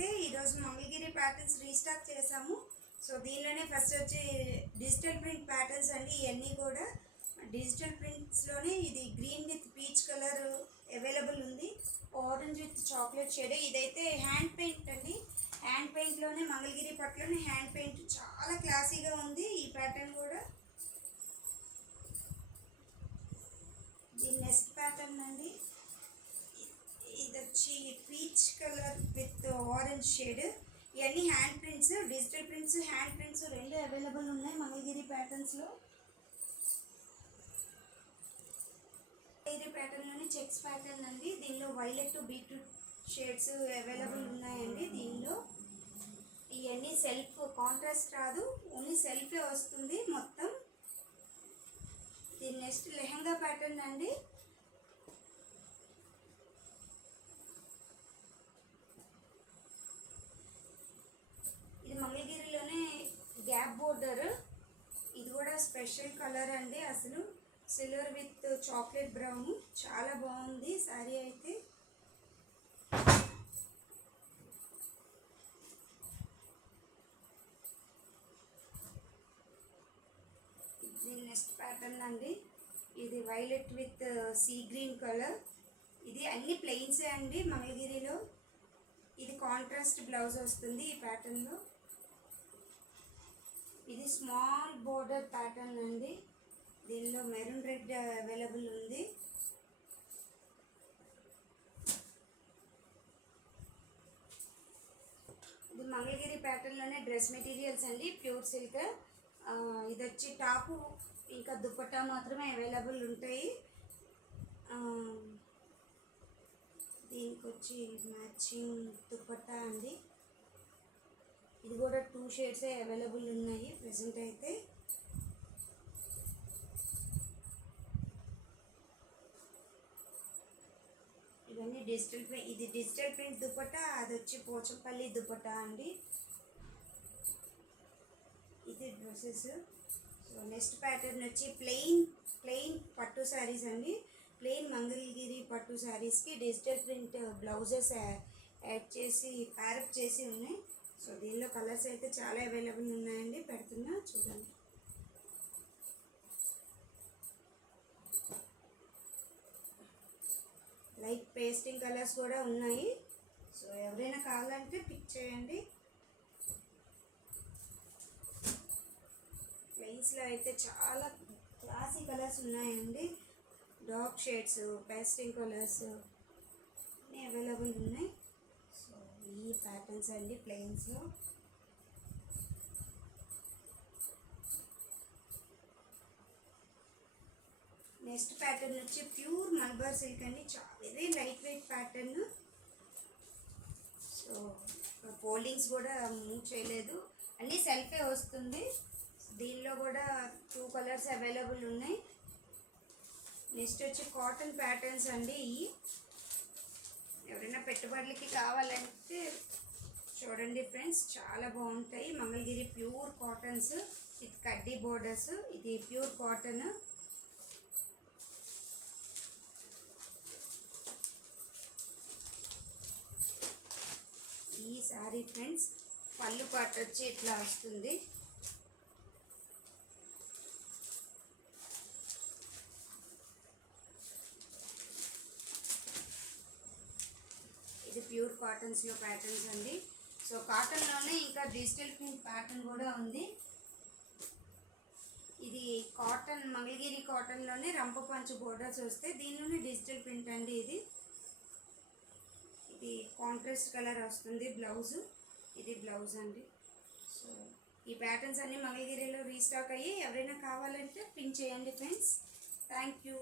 ఈరోజు Mangalagiri patterns restock చేసాము. So దీనిలోనే ఫస్ట్ వచ్చి డిజిటల్ ప్రింట్ ప్యాటర్న్స్ అండి. ఇవన్నీ కూడా డిజిటల్ ప్రింట్స్లోనే ఇది green with peach colour available ఉంది, ఆరెంజ్ విత్ చాక్లెట్ షేడ్. ఇదైతే హ్యాండ్ పెయింట్ అండి. హ్యాండ్ పెయింట్లోనే మంగళగిరి పట్టులోనే హ్యాండ్ పెయింట్ చాలా క్లాసీగా ఉంది. ఈ ప్యాటర్న్ కూడా దీని నెక్స్ట్ ప్యాటర్న్ అండి. ఇది వచ్చి peach colour with orange shade. ఇవన్నీ hand prints, digital prints hand prints రెండు అవైలబుల్ ఉన్నాయి మంగళగిరి ప్యాటర్న్స్లో. మంగళగిరి ప్యాటర్న్లోని చెక్స్ ప్యాటర్న్ అండి. దీనిలో వైలెట్ బీట్రూట్ షేడ్స్ అవైలబుల్ ఉన్నాయండి. దీనిలో ఇవన్నీ సెల్ఫ్, కాంట్రాస్ట్ రాదు, ఓన్లీ సెల్ఫే వస్తుంది మొత్తం. దీని నెక్స్ట్ లెహంగా ప్యాటర్న్ అండి. ఇది మంగళగిరిలోనే గ్యాప్ బోర్డర్. ఇది కూడా స్పెషల్ కలర్ అండి. అసలు సిల్వర్ విత్ చాక్లెట్ బ్రౌన్, చాలా బాగుంది శారీ అయితే. ఇది నెక్స్ట్ ప్యాటర్న్ అండి. ఇది violet with sea green colour. ఇది అన్ని ప్లెయిన్సే అండి మంగళగిరిలో. ఇది కాంట్రాస్ట్ బ్లౌజ్ వస్తుంది ఈ ప్యాటర్న్లో. ఇది స్మాల్ బోర్డర్ ప్యాటర్న్ అండి. దీనిలో మెరూన్ రెడ్ అవైలబుల్ ఉంది. ఇది మంగళగిరి ప్యాటర్న్లోనే డ్రెస్ మెటీరియల్స్ అండి, ప్యూర్ సిల్క్. ఇది వచ్చి టాపు ఇంకా దుపట్టా మాత్రమే అవైలబుల్ ఉంటాయి. దీనికి వచ్చి మ్యాచింగ్ దుపట్టా అండి. ఇది కూడా 2 షేడ్సే అవైలబుల్ ఉన్నాయి ప్రెసెంట్ అయితే. ఇవన్నీ డిజిటల్ ప్రింట్. ఇది డిజిటల్ ప్రింట్ దుపట్టా, అది వచ్చి పోచంపల్లి దుపట్టా అండి. ఇది డ్రెస్సెస్. సో నెక్స్ట్ ప్యాటర్న్ వచ్చి ప్లెయిన్ పట్టు శారీస్ అండి. ప్లెయిన్ మంగళగిరి పట్టు శారీస్కి డిజిటల్ ప్రింట్ బ్లౌజెస్ యాడ్ చేసి ప్యారప్ చేసి ఉన్నాయి. సో దీనిలో కలర్స్ అయితే చాలా అవైలబుల్ ఉన్నాయండి, పెడుతున్నా చూడండి. లైట్ పేస్టింగ్ కలర్స్ కూడా ఉన్నాయి. సో ఎవరైనా కావాలంటే పిక్ చేయండి. ప్లెయిన్స్లో అయితే చాలా క్లాసీ కలర్స్ ఉన్నాయండి. డార్క్ షేడ్స్, పేస్టింగ్ కలర్స్ అన్నీ అవైలబుల్ ఉన్నాయి. సో ఈ ప్యాటర్న్స్ అండి ప్లెయిన్స్లో. నెక్స్ట్ ప్యాటర్న్ వచ్చి ప్యూర్ మల్బార్ సిల్క్ అండి. Very light weight pattern. So foldings కూడా మూవ్ చేయలేదు, అన్నీ సెల్ఫే వస్తుంది. దీనిలో కూడా 2 కలర్స్ అవైలబుల్ ఉన్నాయి. నెక్స్ట్ వచ్చి కాటన్ ప్యాటర్న్స్ అండి. ఎవరైనా పెట్టుబడులకి కావాలంటే చూడండి ఫ్రెండ్స్, చాలా బాగుంటాయి. మంగళగిరి ప్యూర్ కాటన్స్ విత్ కడ్డీ బోర్డర్స్. ఇది ప్యూర్ కాటన్. ఈ శారీ ఫ్రెండ్స్ పళ్ళు పాట వచ్చి ఇట్లా వస్తుంది. ఇది ప్యూర్ కాటన్స్లో ప్యాటర్న్స్ అండి. సో కాటన్లోనే ఇంకా డిజిటల్ ప్రింట్ ప్యాటర్న్ కూడా ఉంది. ఇది కాటన్, మంగళగిరి కాటన్లోనే రంప పంచు బోర్డర్స్ వస్తాయి. దీనిలోనే డిజిటల్ ప్రింట్ అండి. ఇది కాంట్రాస్ట్ కలర్ వస్తుంది బ్లౌజ్. ఇది బ్లౌజ్ అండి. సో ఈ ప్యాటర్న్స్ అన్నీ మంగళగిరిలో రీస్టాక్ అయ్యి ఎవరైనా కావాలంటే పిన్ చేయండి ఫ్రెండ్స్. Thank you.